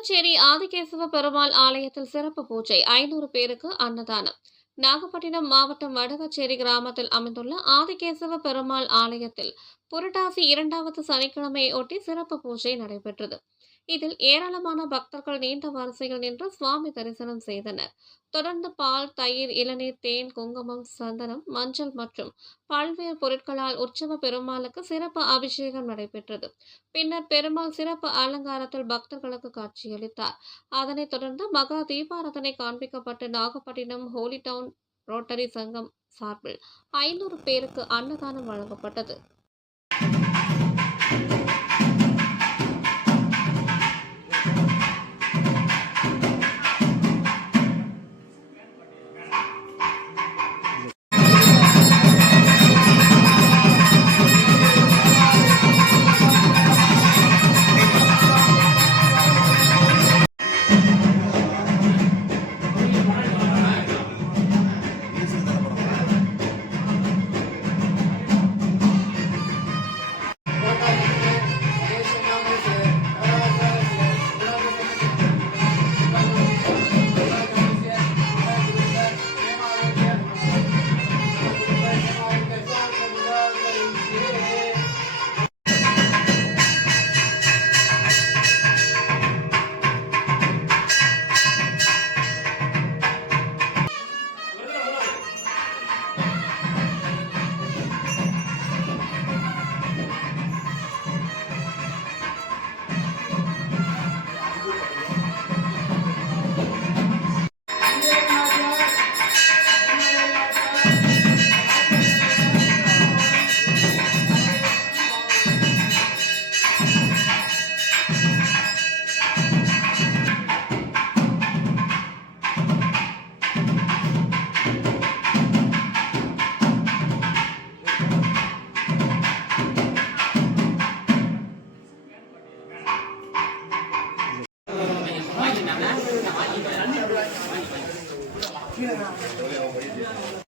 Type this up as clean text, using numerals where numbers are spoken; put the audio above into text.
வடகச்சேரி ஆதிகேசவ பெருமாள் ஆலயத்தில் சிறப்பு பூஜை 500 பேருக்கு அன்னதானம். நாகப்பட்டினம் மாவட்டம் வடகச்சேரி கிராமத்தில் அமைந்துள்ள ஆதிகேசவ பெருமாள் ஆலயத்தில் புரட்டாசி 2வது சனிக்கிழமையை ஒட்டி சிறப்பு பூஜை நடைபெற்றது. இதில் ஏராளமான பக்தர்கள் நீண்ட வரிசையில் நின்று சுவாமி தரிசனம் செய்தனர். தொடர்ந்து பால், தயிர், இளநீர், தேன், குங்குமம், சந்தனம், மஞ்சள் மற்றும் பல்வேறு பொருட்களால் உற்சவ பெருமாளுக்கு சிறப்பு அபிஷேகம் நடைபெற்றது. பின்னர் பெருமாள் சிறப்பு அலங்காரத்தில் பக்தர்களுக்கு காட்சியளித்தார். அதனைத் தொடர்ந்து மகா தீபாராதனை காண்பிக்கப்பட்டு நாகப்பட்டினம் ஹோலி டவுன் ரோட்டரி சங்கம் சார்பில் 500 பேருக்கு அன்னதானம் வழங்கப்பட்டது.